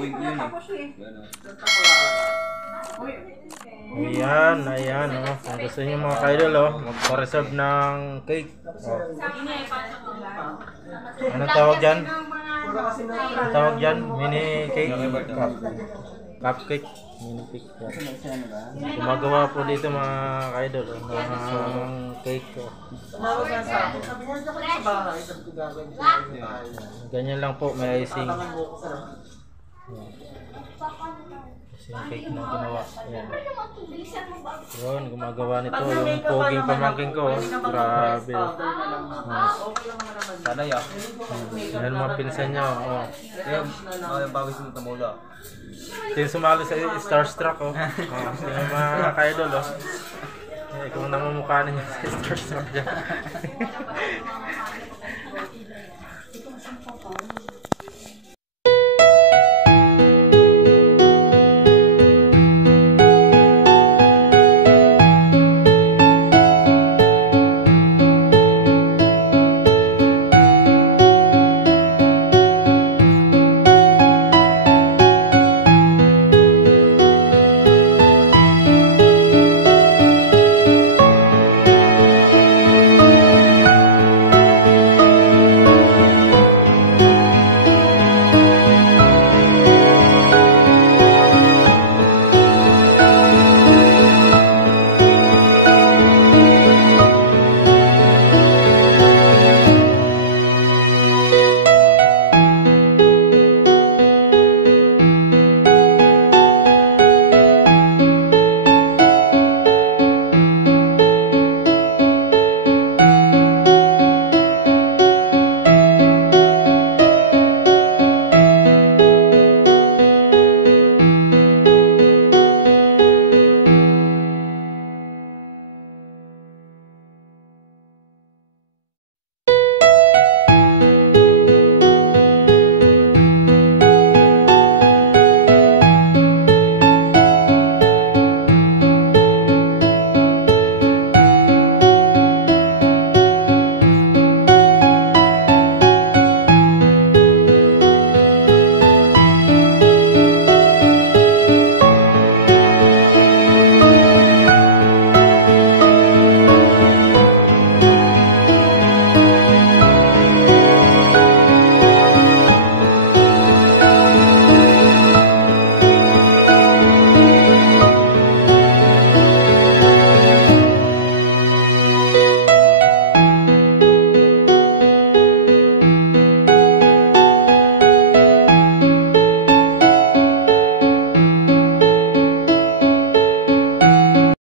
drawing ko yun eh. Ayan, oh. Kung gusto niyo mga ka-idol, oh, magpa-reserve ng cake. Oh. Anong tawag dyan? Anong tawag dyan? Mini cake? Cupcake. Mini cake. Yan. Gumagawa po dito mga ka-idol, oh, ng cake. Oh. Ganyan lang po, may icing. Yung cake na ginawa. Ayan. Yun, gumagawa nito. Yung poging pamangking ko. Grabe. Sana ya. Yan mga pinsan niya. Oh. Kaya mabawis mo tamola. Ito yung sumali sa Starstruck. Oh. Yung mga ka-idol. Oh. Kung namumukha ninyo sa Starstruck dyan.